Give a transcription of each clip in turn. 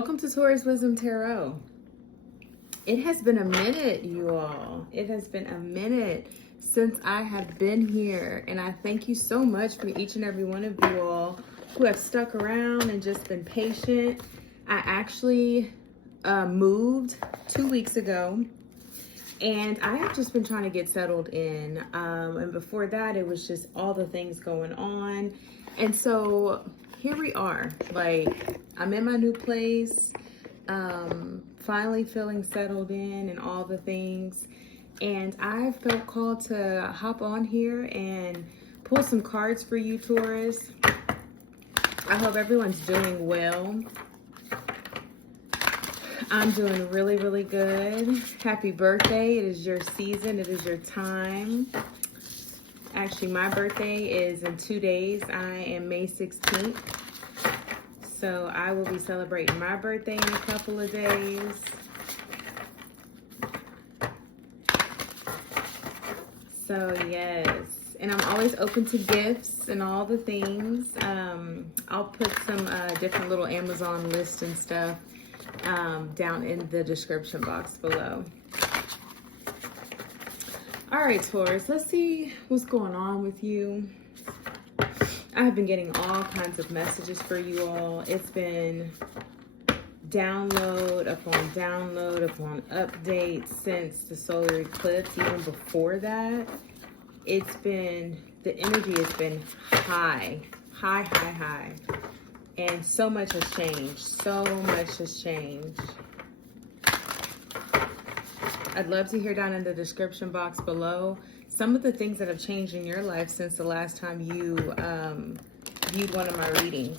Welcome to Taurus Wisdom Tarot. It has been a minute, you all. It has been a minute since I have been here, and I thank you so much for each and every one of you all who have stuck around and just been patient. I actually moved 2 weeks ago, and I have just been trying to get settled in. And before that, it was just all the things going on. And so here we are. Like, I'm in my new place, finally feeling settled in and all the things. And I felt called to hop on here and pull some cards for you, Taurus. I hope everyone's doing well. I'm doing really, really good. Happy birthday. It is your season. It is your time. Actually, my birthday is in 2 days. I am May 16th. So I will be celebrating my birthday in a couple of days. So yes, and I'm always open to gifts and all the things. I'll put some different little Amazon lists and stuff down in the description box below. All right, Taurus, let's see what's going on with you. I have been getting all kinds of messages for you all. It's been download upon update since the solar eclipse. Even before that, it's been, the energy has been high. And so much has changed. I'd love to hear down in the description box below some of the things that have changed in your life since the last time you viewed one of my readings.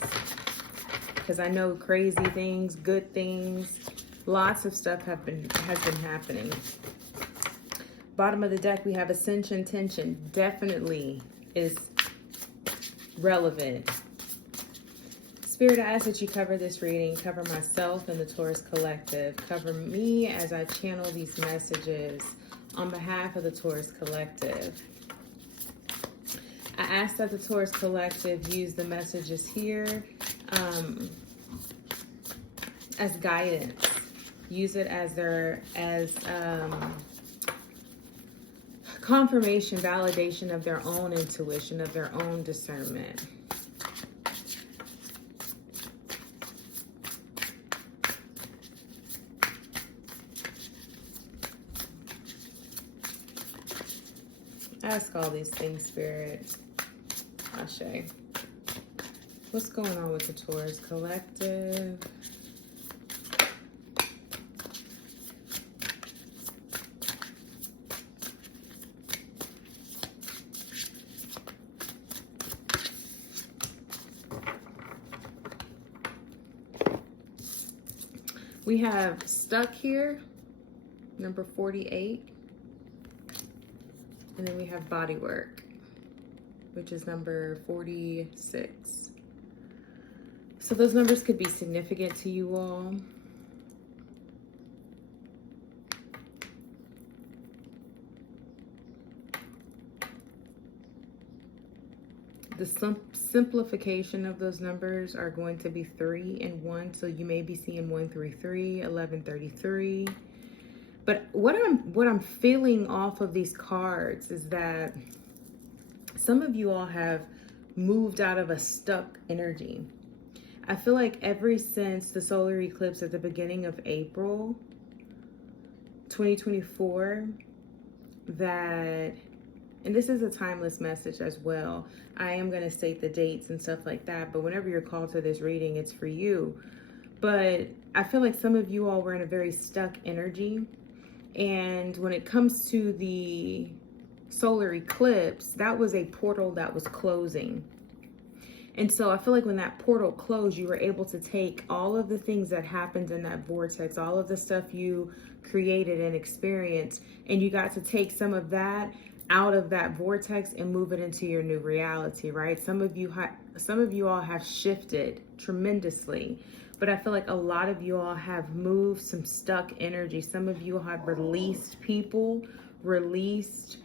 Because I know crazy things, good things, lots of stuff has been happening. Bottom of the deck, we have Ascension Tension. Definitely is relevant. Spirit, I ask that you cover this reading, cover myself and the Taurus Collective. Cover me as I channel these messages on behalf of the Taurus Collective. I ask that the Taurus Collective use the messages here as guidance. Use it as confirmation, validation of their own intuition, of their own discernment. Ask all these things, Spirit. Ashe. What's going on with the Taurus Collective? We have stuck here, number 48. And then we have body work, which is number 46. So those numbers could be significant to you all. The simplification of those numbers are going to be 3 and 1. So you may be seeing 133, 1133. But what I'm feeling off of these cards is that some of you all have moved out of a stuck energy. I feel like ever since the solar eclipse at the beginning of April 2024, that, and this is a timeless message as well. I am going to state the dates and stuff like that, but whenever you're called to this reading, it's for you. But I feel like some of you all were in a very stuck energy. And when it comes to the solar eclipse, that was a portal that was closing. And so I feel like when that portal closed, you were able to take all of the things that happened in that vortex, all of the stuff you created and experienced, and you got to take some of that out of that vortex and move it into your new reality, right? Some of you all have shifted tremendously. But I feel like a lot of you all have moved some stuck energy. Some of you have released people, released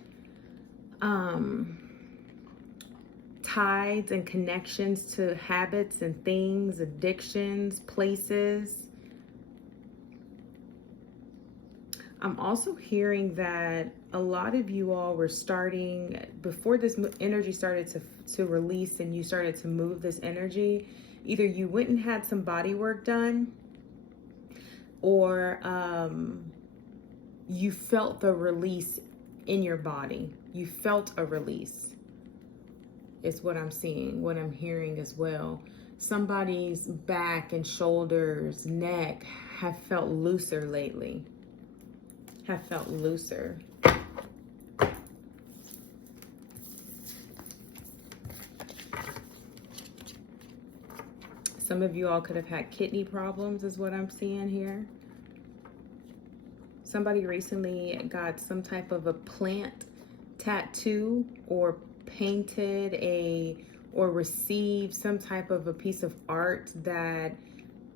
ties and connections to habits and things, addictions, places, I'm also hearing that a lot of you all were starting, before this energy started to release and you started to move this energy, either you went and had some body work done, or you felt the release in your body. You felt a release, is what I'm seeing, what I'm hearing as well. Somebody's back and shoulders, neck have felt looser lately. Have felt looser. Some of you all could have had kidney problems, is what I'm seeing here. Somebody recently got some type of a plant tattoo, or painted or received some type of a piece of art that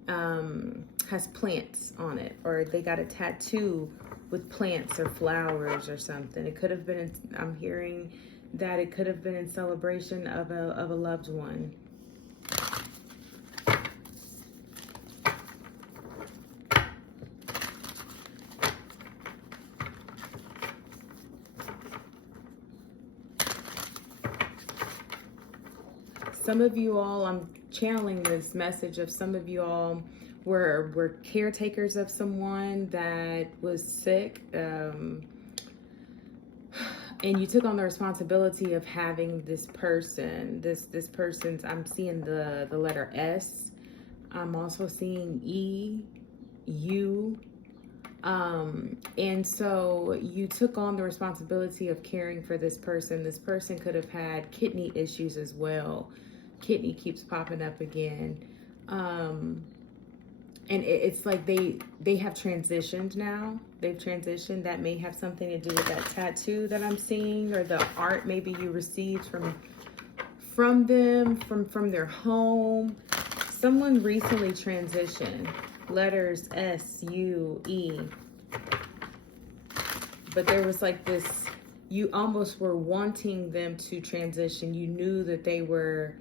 has plants on it, or they got a tattoo with plants or flowers or something. It could have been, I'm hearing that it could have been in celebration of a loved one. Some of you all, I'm channeling this message of some of you all were caretakers of someone that was sick, and you took on the responsibility of having this person. This person's, I'm seeing the letter S. I'm also seeing E, U. And so you took on the responsibility of caring for this person. This person could have had kidney issues as well. Kidney keeps popping up again. And it's like they have transitioned now. They've transitioned. That may have something to do with that tattoo that I'm seeing, or the art maybe you received from them, from their home. Someone recently transitioned. Letters S, U, E. But there was like this, you almost were wanting them to transition. You knew that they were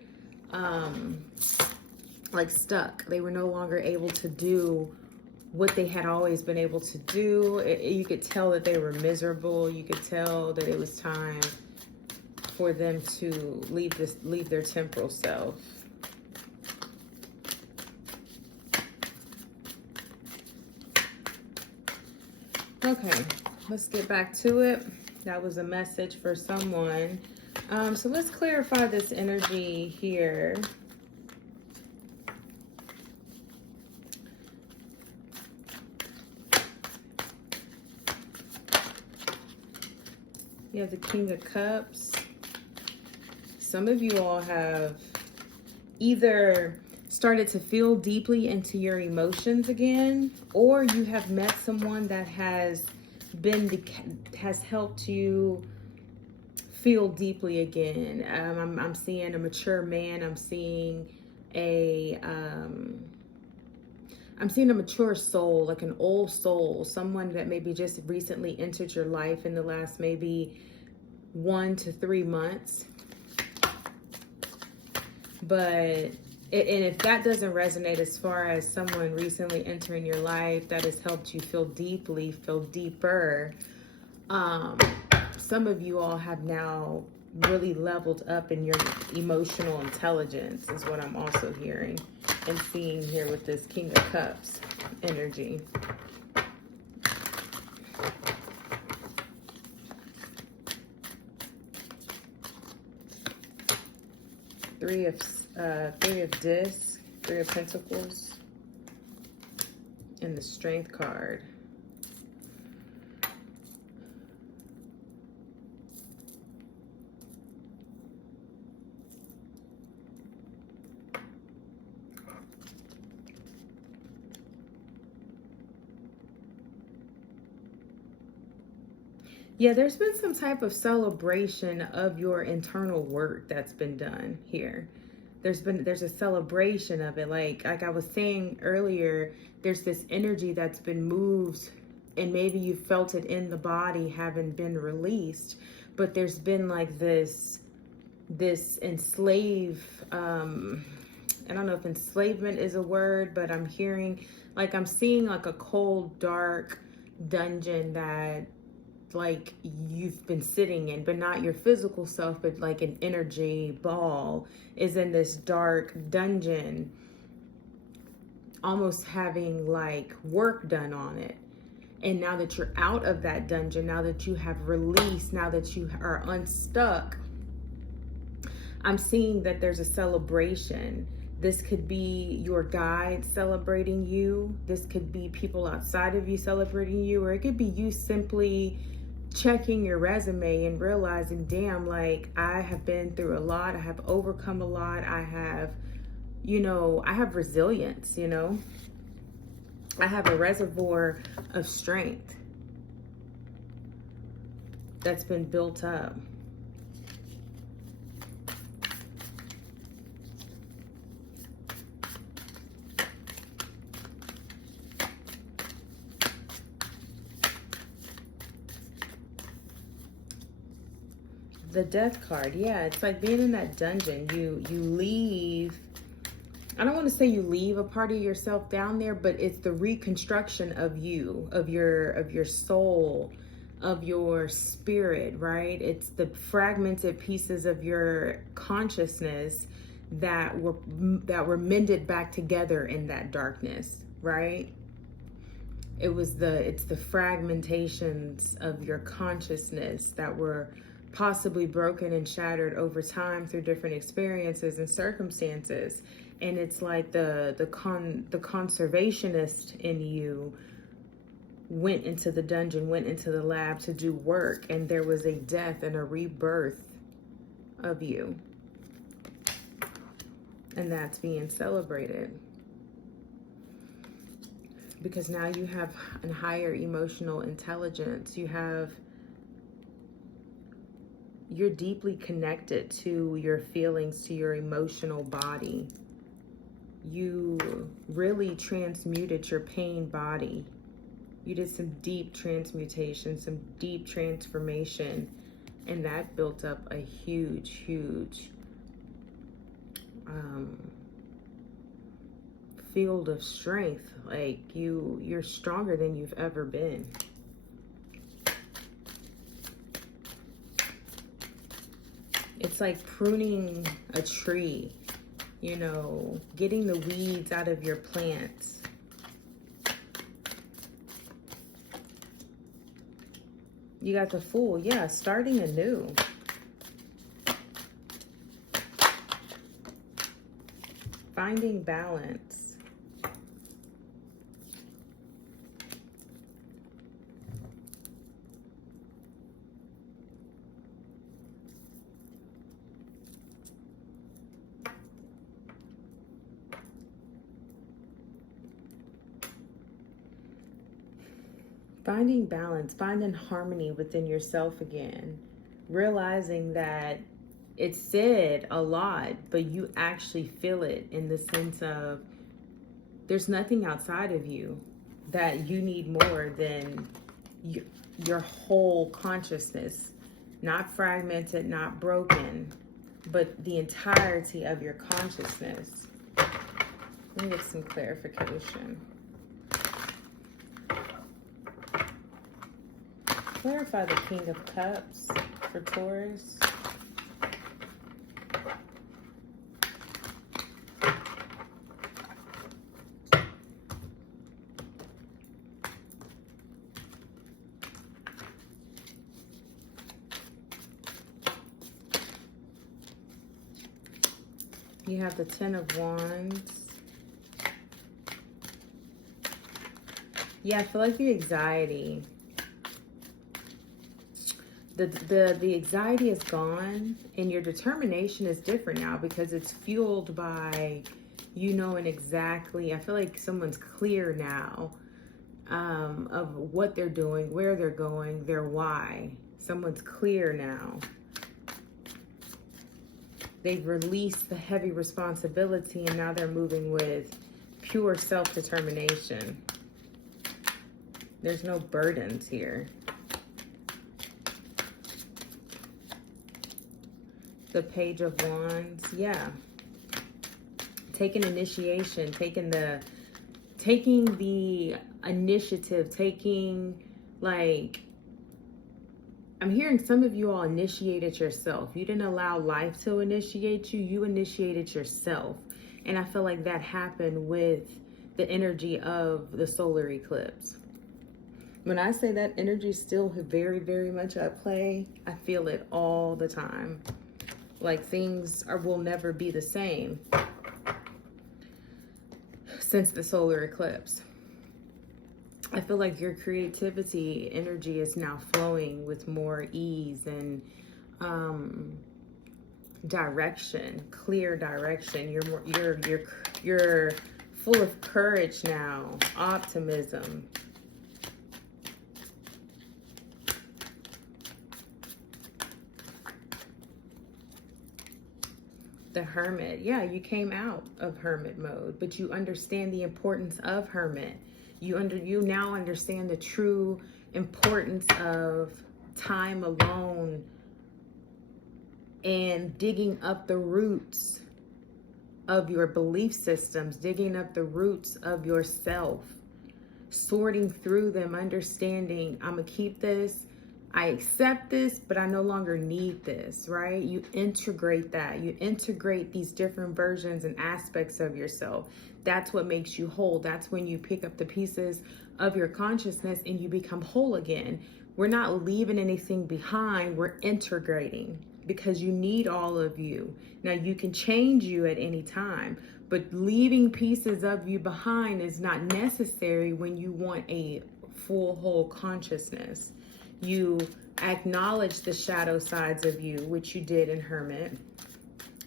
like stuck. They were no longer able to do what they had always been able to do. You could tell that they were miserable. You could tell that it was time for them to leave their temporal self. Okay, let's get back to it. That was a message for someone. So let's clarify this energy here. You have the King of Cups. Some of you all have either started to feel deeply into your emotions again, or you have met someone that has helped you feel deeply again. I'm seeing a mature man. I'm seeing a mature soul, like an old soul, someone that maybe just recently entered your life in the last maybe 1 to 3 months. But and if that doesn't resonate, as far as someone recently entering your life that has helped you feel deeply, feel deeper, some of you all have now really leveled up in your emotional intelligence, is what I'm also hearing and seeing here with this King of Cups energy. Three of Discs, Three of Pentacles, and the Strength card. Yeah, there's been some type of celebration of your internal work that's been done here. There's a celebration of it. Like I was saying earlier, there's this energy that's been moved, and maybe you felt it in the body having been released, but there's been like this enslave, I don't know if enslavement is a word, but I'm hearing, like, I'm seeing like a cold, dark dungeon that like you've been sitting in, but not your physical self, but like an energy ball is in this dark dungeon, almost having like work done on it. And now that you're out of that dungeon, now that you have released, now that you are unstuck, I'm seeing that there's a celebration. This could be your guide celebrating you. This could be people outside of you celebrating you, or it could be you simply checking your resume and realizing, damn, like I have been through a lot. I have overcome a lot. I have, I have resilience, I have a reservoir of strength that's been built up. The Death card, yeah, it's like being in that dungeon. You leave. I don't want to say you leave a part of yourself down there, but it's the reconstruction of you, of your soul, of your spirit, right? It's the fragmented pieces of your consciousness that were mended back together in that darkness, right? It's the fragmentations of your consciousness that were possibly broken and shattered over time through different experiences and circumstances. And it's like the conservationist in you went into the dungeon, went into the lab to do work, and there was a death and a rebirth of you. And that's being celebrated. Because now you have a higher emotional intelligence. You're deeply connected to your feelings, to your emotional body. You really transmuted your pain body. You did some deep transmutation, some deep transformation, and that built up a huge field of strength. Like you're stronger than you've ever been. It's like pruning a tree, getting the weeds out of your plants. You got the Fool, yeah, starting anew. Finding balance. Finding balance, finding harmony within yourself again. Realizing that it's said a lot, but you actually feel it in the sense of there's nothing outside of you that you need more than your whole consciousness. Not fragmented, not broken, but the entirety of your consciousness. Let me get some clarification. Clarify the King of Cups for Taurus. You have the Ten of Wands. Yeah, I feel like the anxiety. The anxiety is gone, and your determination is different now because it's fueled by you knowing exactly. I feel like someone's clear now of what they're doing, where they're going, their why. Someone's clear now. They've released the heavy responsibility, and now they're moving with pure self-determination. There's no burdens here. The Page of Wands, yeah. Taking initiation, taking the initiative, taking Like, I'm hearing some of you all initiated yourself. You didn't allow life to initiate you. You initiated yourself. And I feel like that happened with the energy of the solar eclipse. When I say that energy is still very, very much at play, I feel it all the time. Like things will never be the same since the solar eclipse. I feel like your creativity energy is now flowing with more ease and direction, clear direction. You're full of courage now, optimism. The Hermit. Yeah, you came out of hermit mode, but you understand the importance of hermit. You now understand the true importance of time alone and digging up the roots of your belief systems, digging up the roots of yourself, sorting through them, understanding, I'm gonna keep this, I accept this, but I no longer need this, right? You integrate that. You integrate these different versions and aspects of yourself. That's what makes you whole. That's when you pick up the pieces of your consciousness and you become whole again. We're not leaving anything behind. We're integrating because you need all of you. Now, you can change you at any time, but leaving pieces of you behind is not necessary when you want a full, whole consciousness. You acknowledge the shadow sides of you, which you did in Hermit.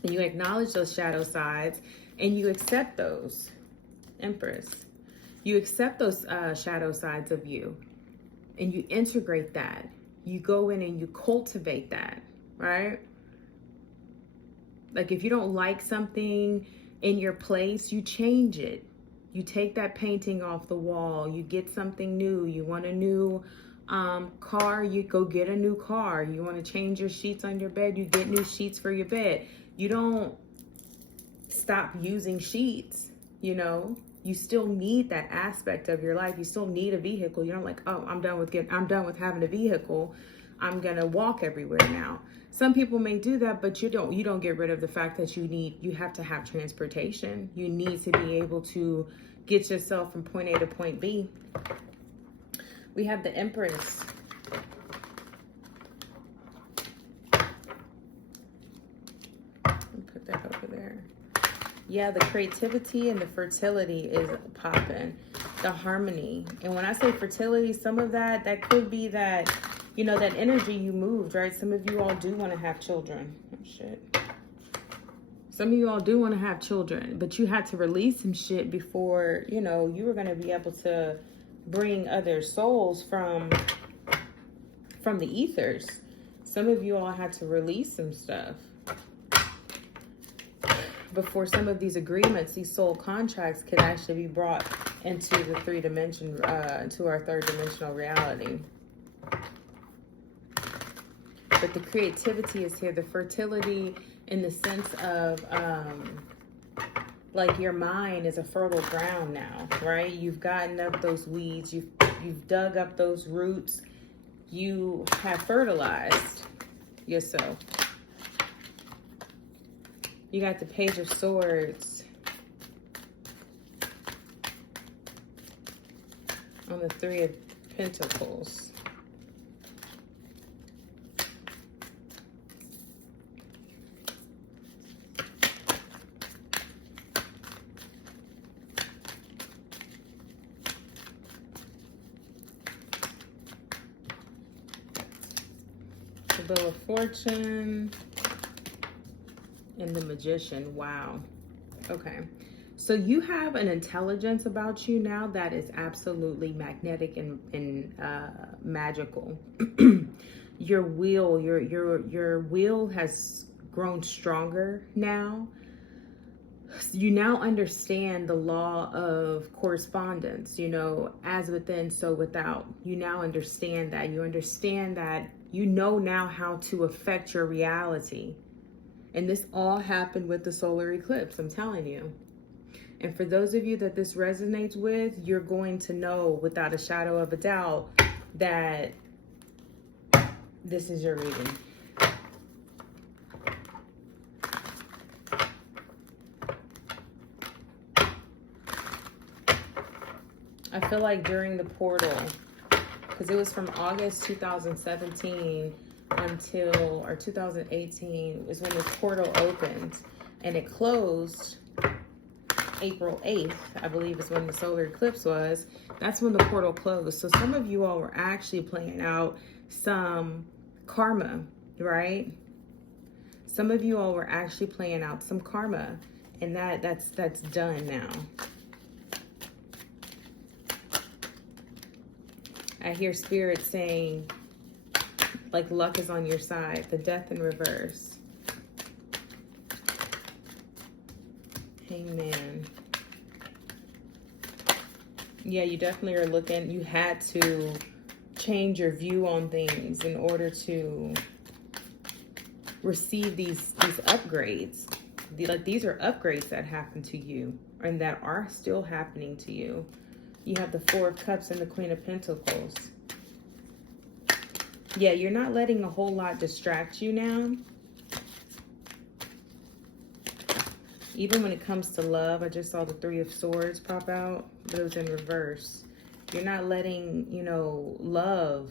And you acknowledge those shadow sides and you accept those, Empress. You accept those shadow sides of you and you integrate that. You go in and you cultivate that, right? Like if you don't like something in your place, you change it. You take that painting off the wall. You get something new. You want a new car, you go get a new car. You want to change your sheets on your bed, you get new sheets for your bed. You don't stop using sheets, you know. You still need that aspect of your life. You still need a vehicle. You don't like, oh, I'm done with having a vehicle. I'm gonna walk everywhere now. Some people may do that, but you don't get rid of the fact that you have to have transportation. You need to be able to get yourself from point A to point B. We have the Empress. Put that over there. Yeah, the creativity and the fertility is popping. The harmony. And when I say fertility, some of that could be that, you know, that energy you moved, right? Some of you all do want to have children. Oh, shit. Some of you all do want to have children, but you had to release some shit before, you know, you were going to be able to bring other souls from the ethers. Some of you all had to release some stuff before some of these agreements, these soul contracts could actually be brought into the into our third dimensional reality. But the creativity is here, the fertility in the sense of like your mind is a fertile ground now, right? You've gotten up those weeds, you've dug up those roots, you have fertilized yourself. You got the Page of Swords on the Three of Pentacles. The Wheel of Fortune and the Magician. Wow. Okay. So you have an intelligence about you now that is absolutely magnetic and magical. Your will has grown stronger now. You now understand the law of correspondence, you know, as within, so without. You now understand that. You understand that you know now how to affect your reality. And this all happened with the solar eclipse, I'm telling you. And for those of you that this resonates with, you're going to know without a shadow of a doubt that this is your reading. I feel like during the portal, because it was from August 2017 until, or 2018 is when the portal opened, and it closed April 8th, I believe is when the solar eclipse was. That's when the portal closed. So some of you all were actually playing out some karma, right? Some of you all were actually playing out some karma, and that's done now. I hear Spirit saying, like, luck is on your side. The Death in reverse. Hangman. Yeah, you definitely are looking. You had to change your view on things in order to receive these upgrades. These are upgrades that happen to you and that are still happening to you. You have the Four of Cups and the Queen of Pentacles. Yeah, you're not letting a whole lot distract you now. Even when it comes to love, I just saw the Three of Swords pop out, but it was in reverse. You're not letting, you know, love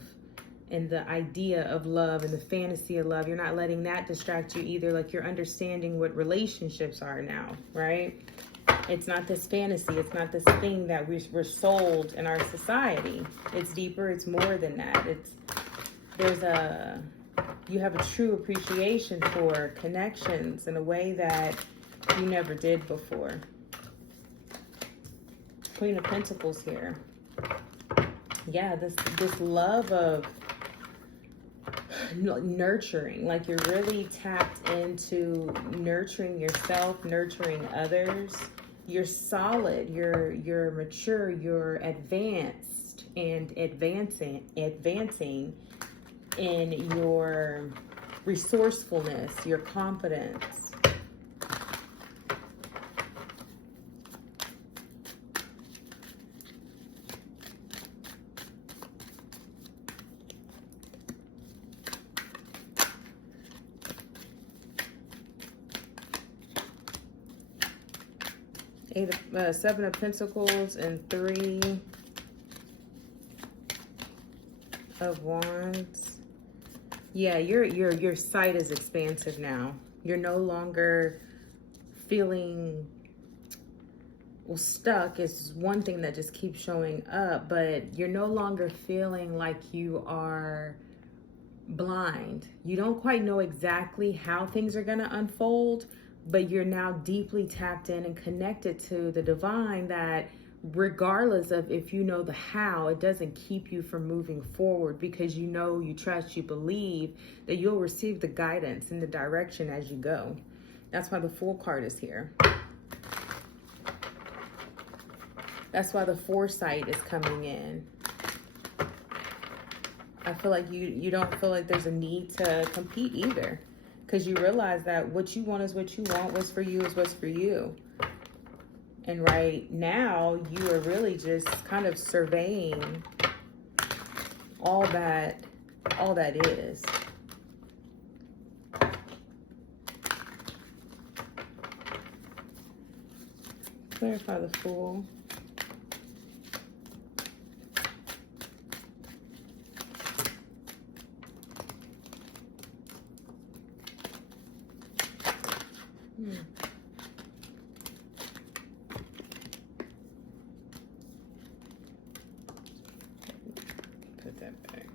and the idea of love and the fantasy of love, you're not letting that distract you either. Like, you're understanding what relationships are now, right? It's not this fantasy. It's not this thing that we're sold in our society. It's deeper. It's more than that. You have a true appreciation for connections in a way that you never did before. Queen of Pentacles here. Yeah, this love of nurturing, like you're really tapped into nurturing yourself, nurturing others. You're solid, you're mature, you're advanced and advancing in your resourcefulness, your confidence. Seven of Pentacles and Three of Wands. Yeah, your sight is expansive now. You're no longer feeling stuck. Is one thing that just keeps showing up, but you're no longer feeling like you are blind. You don't quite know exactly how things are going to unfold, but you're now deeply tapped in and connected to the divine, that regardless of if you know the how, it doesn't keep you from moving forward, because you know, you trust, you believe that you'll receive the guidance and the direction as you go. That's why the Fool card is here. That's why the foresight is coming in. I feel like you don't feel like there's a need to compete either, because you realize that what you want is what you want, what's for you is what's for you. And right now, you are really just kind of surveying all that is. Clarify the Fool. Put that back.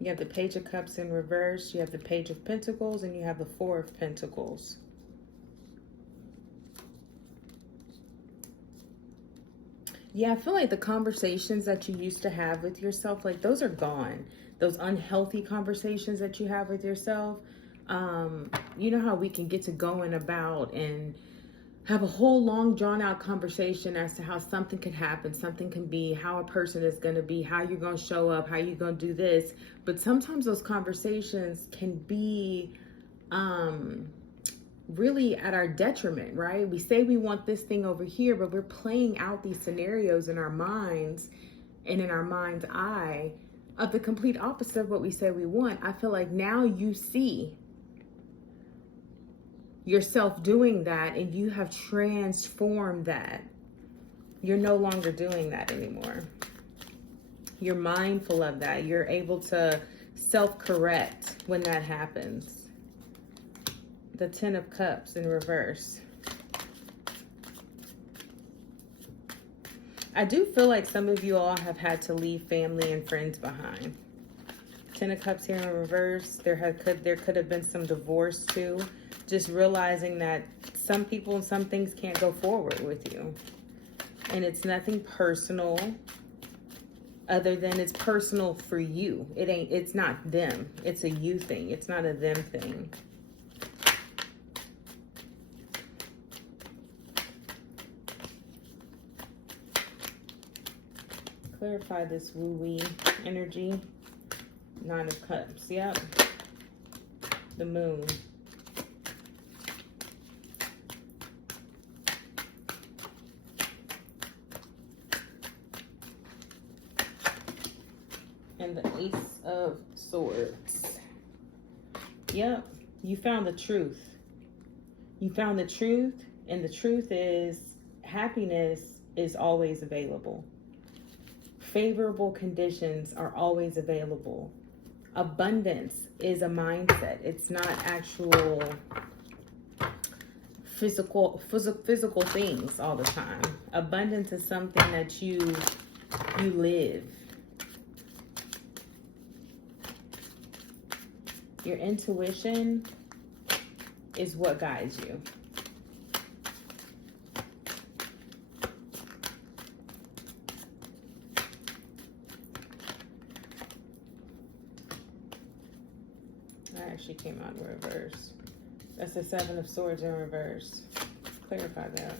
You have the Page of Cups in reverse, you have the Page of Pentacles, and you have the Four of Pentacles. Yeah, I feel like the conversations that you used to have with yourself, like those are gone. Those unhealthy conversations that you have with yourself. You know how we can get to going about and have a whole long drawn out conversation as to how something could happen, something can be, how a person is going to be, how you're going to show up, how you're going to do this. But sometimes those conversations can be really at our detriment, right? We say we want this thing over here, but we're playing out these scenarios in our minds, and in our mind's eye of the complete opposite of what we say we want, I feel like now you see yourself doing that and you have transformed that. You're no longer doing that anymore. You're mindful of that. You're able to self-correct when that happens. The Ten of Cups in reverse. I do feel like some of you all have had to leave family and friends behind. Ten of Cups here in reverse. There could have been some divorce too. Just realizing that some people and some things can't go forward with you. And it's nothing personal other than it's personal for you. It's not them. It's a you thing. It's not a them thing. Clarify this woo-wee energy. Nine of Cups. Yep. The Moon. And the Ace of Swords. Yep. You found the truth. You found the truth, and the truth is happiness is always available. Favorable conditions are always available. Abundance is a mindset. It's not actual physical things all the time. Abundance is something that you live. Your intuition is what guides you. That actually came out in reverse. That's the Seven of Swords in reverse. Clarify that.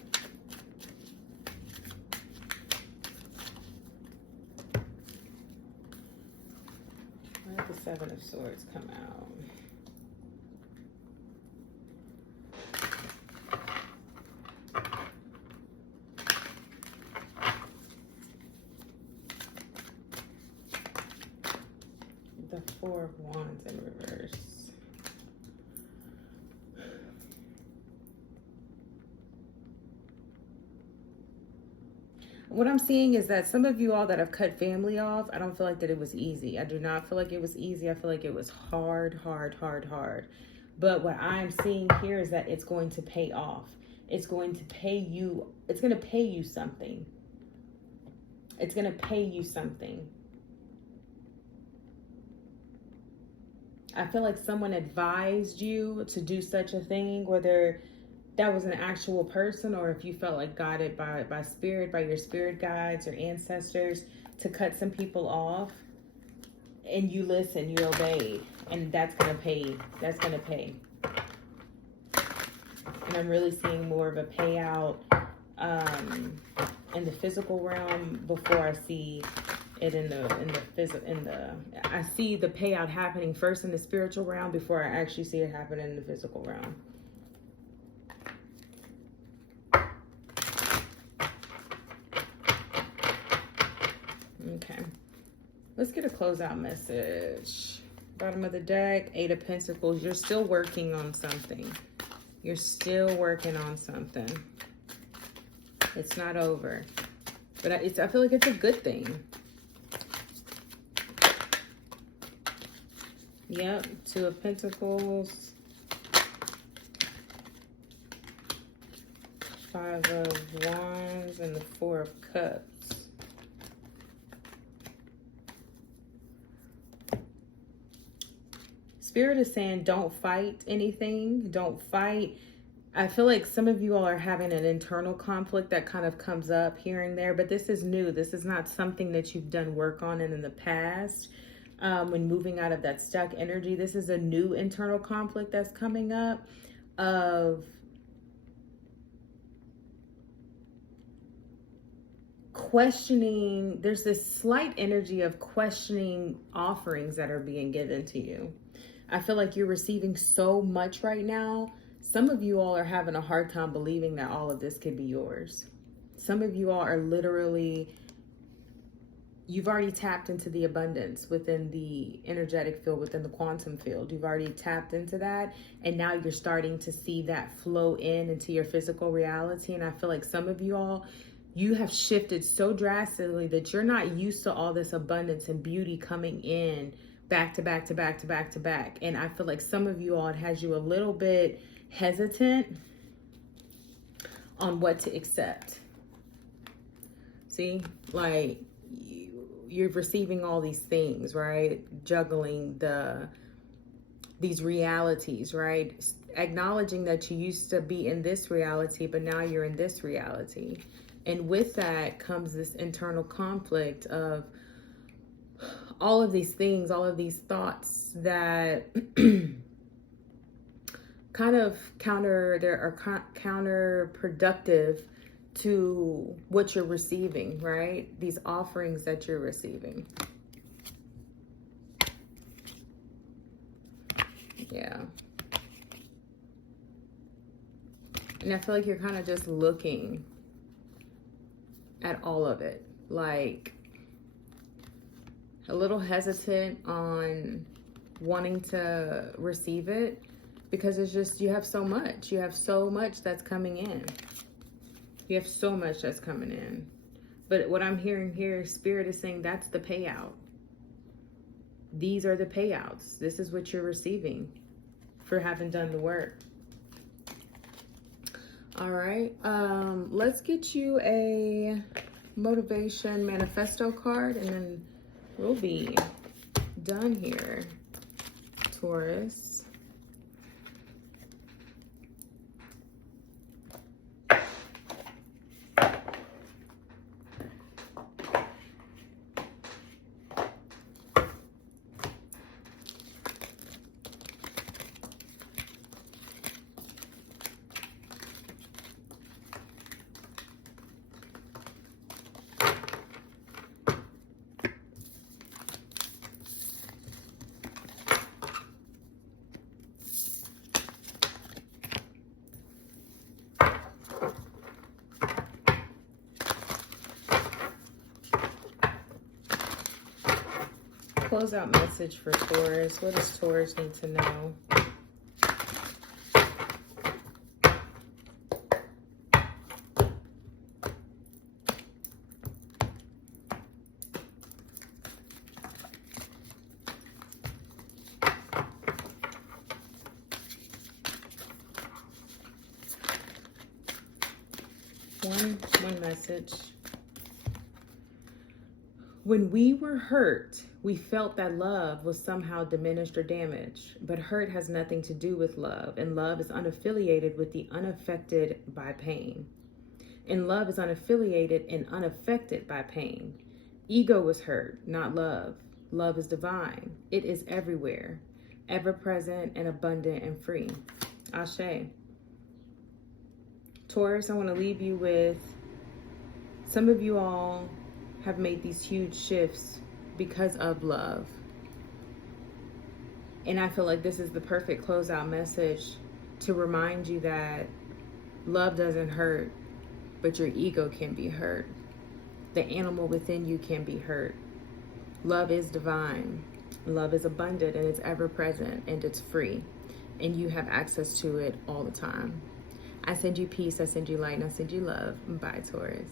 Why did the Seven of Swords come out? The Four of Wands in reverse. What I'm seeing is that some of you all that have cut family off, I don't feel like that it was easy. I do not feel like it was easy. I feel like it was hard. But what I'm seeing here is that it's going to pay off. It's going to pay you. It's going to pay you something. It's going to pay you something. I feel like someone advised you to do such a thing, whether that was an actual person or if you felt like guided by spirit, by your spirit guides or ancestors to cut some people off, and you listened, you obeyed, and that's going to pay. That's going to pay. And I'm really seeing more of a payout in the physical realm before I see it in the I see the payout happening first in the spiritual realm before I actually see it happen in the physical realm. Okay, let's get a closeout message. Bottom of the deck, Eight of Pentacles. You're still working on something. You're still working on something. It's not over, but I feel like it's a good thing. Yep, Two of Pentacles, Five of Wands, and the Four of Cups. Spirit is saying don't fight anything. Don't fight. I feel like some of you all are having an internal conflict that kind of comes up here and there, but this is new. This is not something that you've done work on in the past. When moving out of that stuck energy, this is a new internal conflict that's coming up of questioning. There's this slight energy of questioning offerings that are being given to you. I feel like you're receiving so much right now. Some of you all are having a hard time believing that all of this could be yours. Some of you all are literally you've already tapped into the abundance within the energetic field, within the quantum field. You've already tapped into that. And now you're starting to see that flow into your physical reality. And I feel like some of you all, you have shifted so drastically that you're not used to all this abundance and beauty coming in back to back to back to back to back. And I feel like some of you all, it has you a little bit hesitant on what to accept. See, like, you're receiving all these things, right? Juggling these realities, right? Acknowledging that you used to be in this reality, but now you're in this reality. And with that comes this internal conflict of all of these things, all of these thoughts that kind of counterproductive to what you're receiving, right? These offerings that you're receiving. Yeah. And I feel like you're kind of just looking at all of it, like a little hesitant on wanting to receive it, because it's just, you have so much that's coming in. You have so much that's coming in. But what I'm hearing here, Spirit is saying that's the payout. These are the payouts. This is what you're receiving for having done the work. All right. Let's get you a motivation manifesto card, and then we'll be done here, Taurus. Closeout message for Taurus. What does Taurus need to know? One message. When we were hurt, we felt that love was somehow diminished or damaged, but hurt has nothing to do with love, and love is unaffiliated with the unaffected by pain. And love is unaffiliated and unaffected by pain. Ego was hurt, not love. Love is divine. It is everywhere, ever present and abundant and free. Ashe. Taurus, I want to leave you with, some of you all have made these huge shifts because of love. And I feel like this is the perfect closeout message to remind you that love doesn't hurt, but your ego can be hurt. The animal within you can be hurt. Love is divine. Love is abundant, and it's ever present, and it's free. And you have access to it all the time. I send you peace, I send you light, and I send you love. Bye, Taurus.